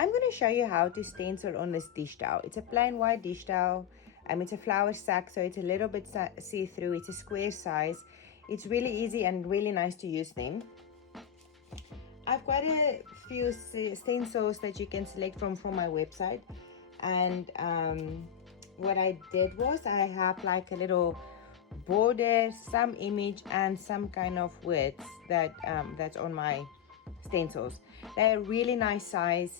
I'm going to show you how to stencil on this dish towel. It's a plain white dish towel. It's a flour sack, so it's a little bit see-through. It's a square size. It's really easy and really nice to use them. I've got a few stencils that you can select from my website. And what I did was I have like a little border, some image, and some kind of words that's on my stencils. They're a really nice size,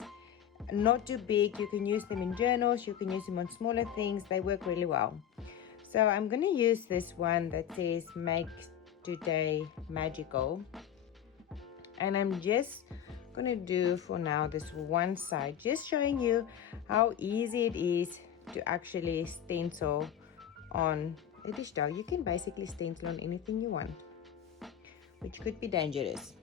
not too big. You can use them in journals, you can use them on smaller things. They work really well. So I'm going to use this one that says make today magical, and I'm just going to do for now this one side, just showing you how easy it is to actually stencil on a dish towel. You can basically stencil on anything you want, which could be dangerous.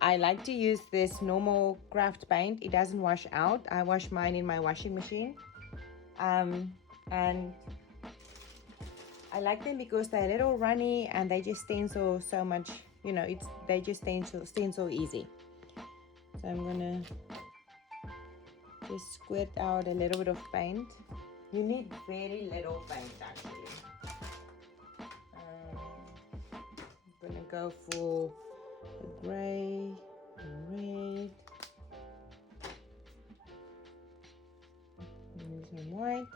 I like to use this normal craft paint. It doesn't wash out. I wash mine in my washing machine. And I like them because they're a little runny and they just stencil so much, they just stencil easy. So I'm gonna just squirt out a little bit of paint. You need very little paint actually. I'm gonna go for the gray, the red, and some white.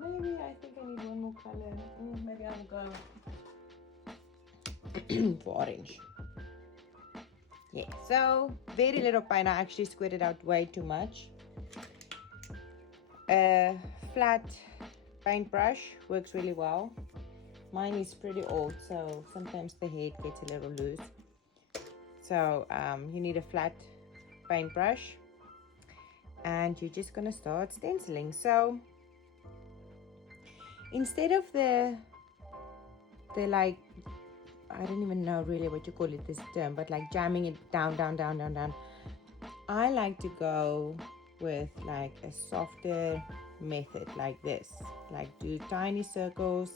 Maybe I think I need one more color. Maybe I'll go for orange. Yeah, so very little paint. I actually squirted out way too much. A flat paintbrush works really well. Mine is pretty old, so sometimes the head gets a little loose. So you need a flat paintbrush, and you're just gonna start stenciling. So instead of the like, I don't even know really what you call it, this term, but like jamming it down, I like to go with like a softer method like this. Like do tiny circles,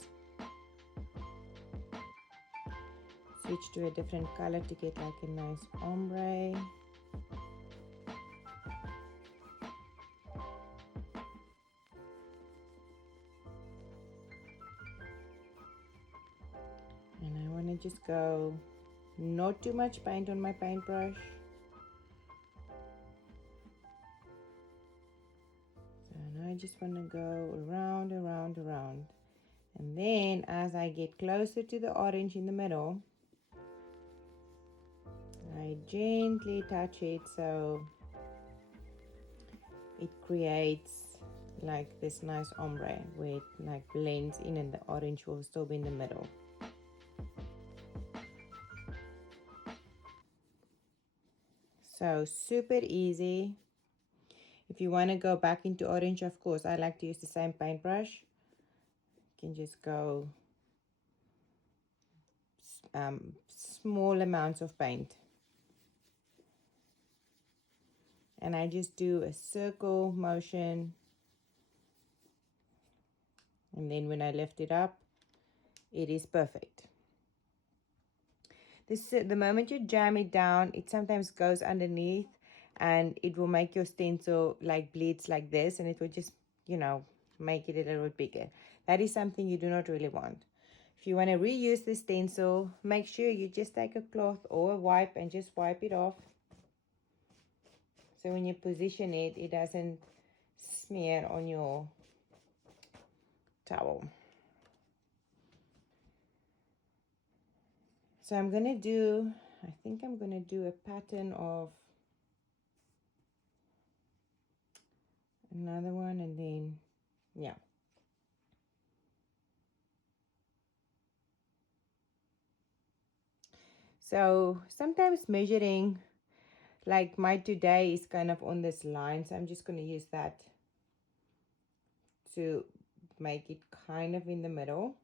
switch to a different color to get like a nice ombre. And I want to just go, not too much paint on my paintbrush. So now I just want to go around. And then as I get closer to the orange in the middle, I gently touch it so it creates like this nice ombre where it like blends in and the orange will still be in the middle. So super easy. If you want to go back into orange, of course, I like to use the same paintbrush. You can just go small amounts of paint. And I just do a circle motion. And then when I lift it up, it is perfect. The moment you jam it down, it sometimes goes underneath and it will make your stencil like bleeds like this, and it will just, make it a little bit bigger. That is something you do not really want. If you want to reuse the stencil, make sure you just take a cloth or a wipe and just wipe it off. So when you position it, it doesn't smear on your towel. So I think I'm going to do a pattern of another one, and then, yeah. So sometimes measuring, like my today is kind of on this line, so I'm just going to use that to make it kind of in the middle.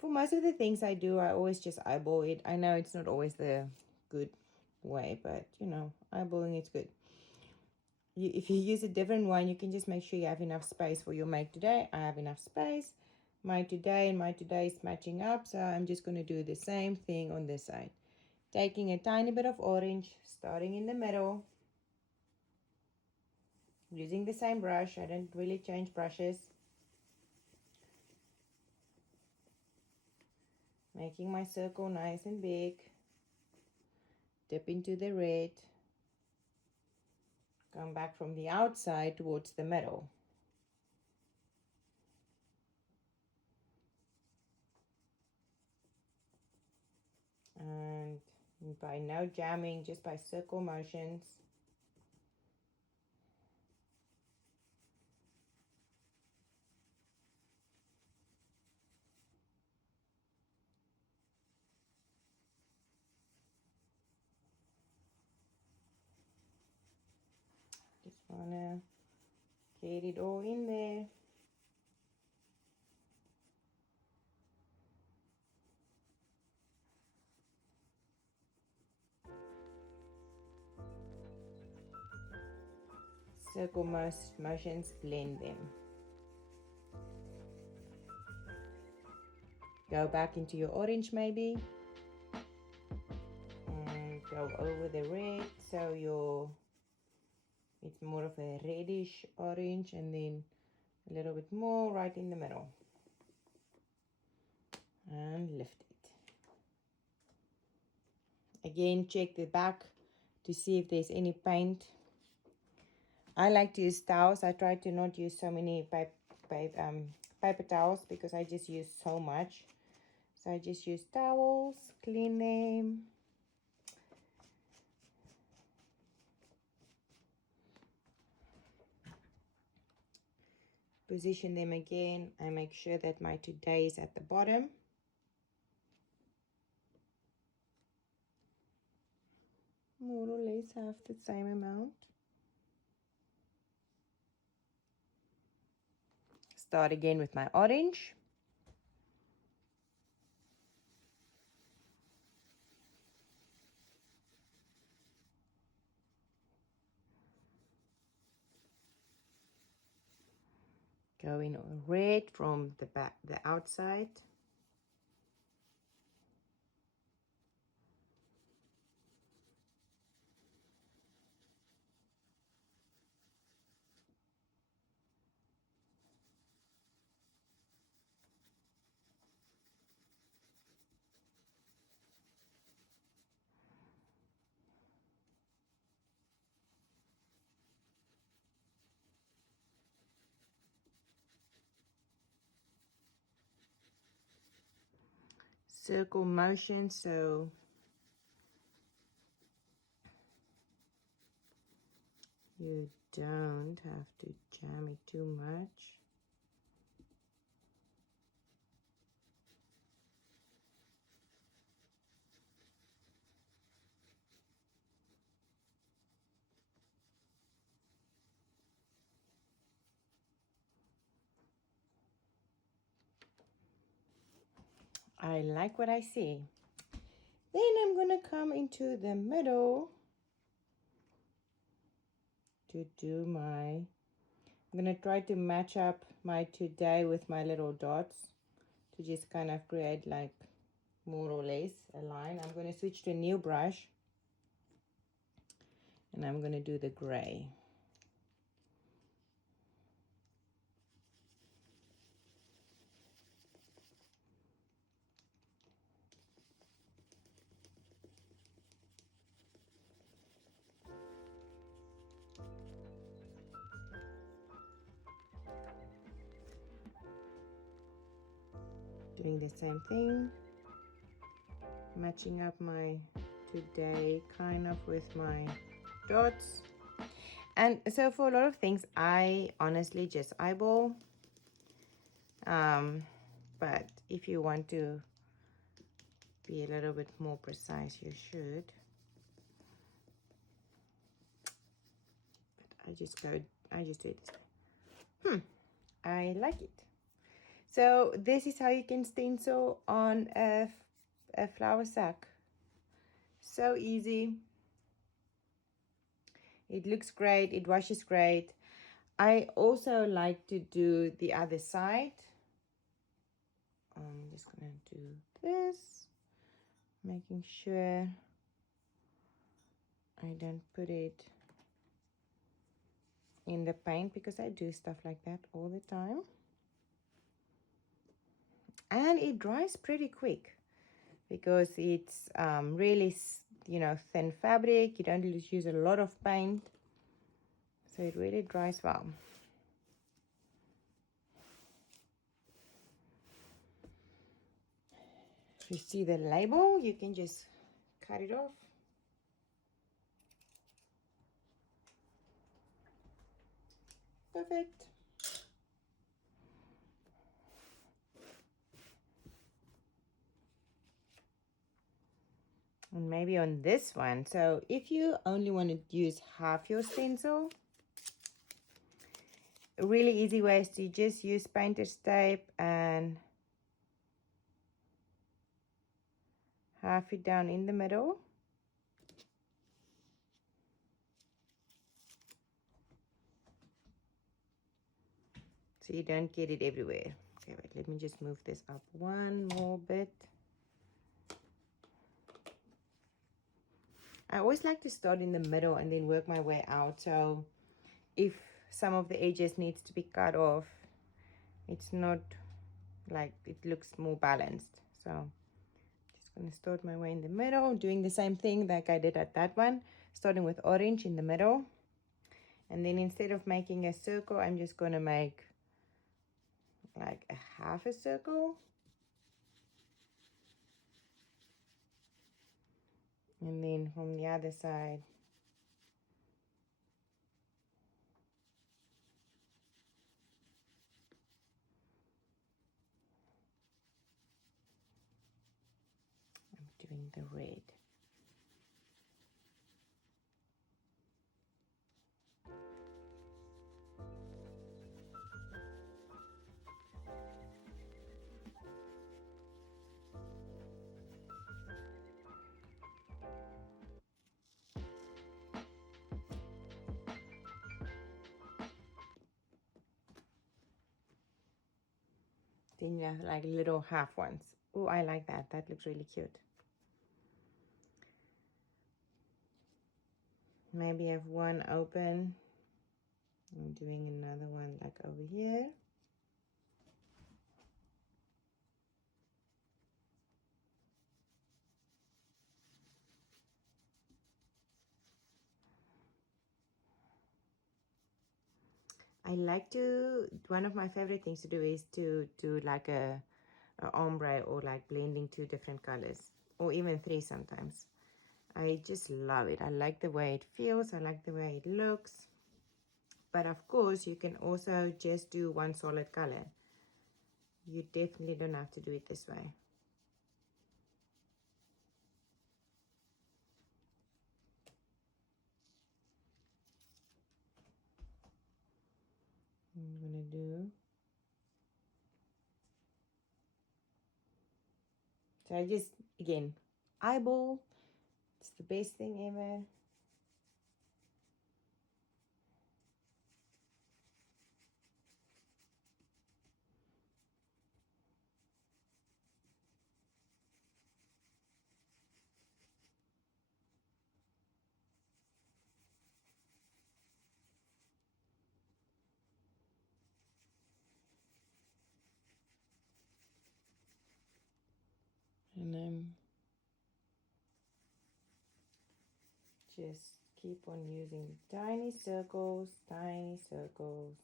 For most of the things I do, I always just eyeball it. I know it's not always the good way, but eyeballing it's good. If you use a different one, you can just make sure you have enough space for your make today. I have enough space. my today and my today is matching up, so I'm just going to do the same thing on this side. Taking a tiny bit of orange, starting in the middle, using the same brush. I don't really change brushes. Making my circle nice and big. Dip into the red. Come back from the outside towards the middle. And by no jamming, just by circle motions. Just wanna get it all in there. Circle motions, blend them. Go back into your orange maybe. And go over the red, so it's more of a reddish orange, and then a little bit more right in the middle. And lift it. Again, check the back to see if there's any paint. I like to use towels. I try to not use so many paper towels because I just use so much. So I just use towels, clean them. Position them again. I make sure that my today is at the bottom. More or less have the same amount. Start again with my orange. Go in red from the back, the outside. Circle motion, so you don't have to jam it too much. I like what I see. Then I'm gonna come into the middle to do I'm gonna try to match up my today with my little dots to just kind of create like more or less a line. I'm gonna switch to a new brush and I'm gonna do the gray. Doing the same thing, matching up my today kind of with my dots. And so for a lot of things I honestly just eyeball, but if you want to be a little bit more precise, you should. But I just do it this way. I like it. So this is how you can stencil on a flower sack. So easy. It looks great. It washes great. I also like to do the other side. I'm just gonna do this, making sure I don't put it in the paint, because I do stuff like that all the time. And it dries pretty quick because it's really, you know, thin fabric. You don't use a lot of paint, so it really dries well. If you see the label, you can just cut it off. Perfect. And maybe on this one, so if you only want to use half your stencil, a really easy way is to just use painter's tape and half it down in the middle. So you don't get it everywhere. Okay, wait, let me just move this up one more bit. I always like to start in the middle and then work my way out. So if some of the edges needs to be cut off, it's not like, it looks more balanced. So just gonna start my way in the middle, doing the same thing like I did at that one, starting with orange in the middle. And then instead of making a circle, I'm just gonna make like a half a circle. And then from the other side, I'm doing the red. Then you have like little half ones. Oh, I like that. That looks really cute. Maybe I have one open. I'm doing another one like over here. I like to, one of my favorite things to do is to do like a ombre, or like blending two different colors, or even three sometimes. I just love it. I like the way it feels. I like the way it looks. But of course, you can also just do one solid color. You definitely don't have to do it this way. I'm gonna do. So I just, again, eyeball. It's the best thing ever. And I'm just keep on using tiny circles, tiny circles.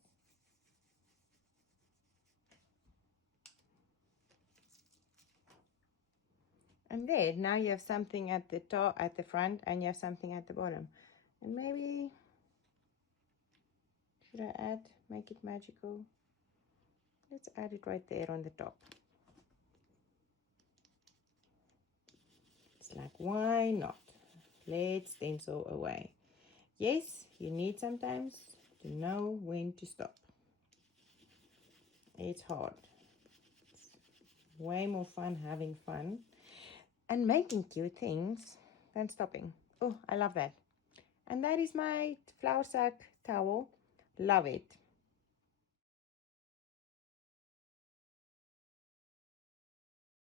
And there, now you have something at the top, at the front, and you have something at the bottom. And maybe, should I add, make it magical? Let's add it right there on the top. It's like, why not? Let's stencil away. Yes, you need sometimes to know when to stop. It's hard. It's way more fun having fun and making cute things than stopping. Oh, I love that. And that is my flour sack towel. Love it.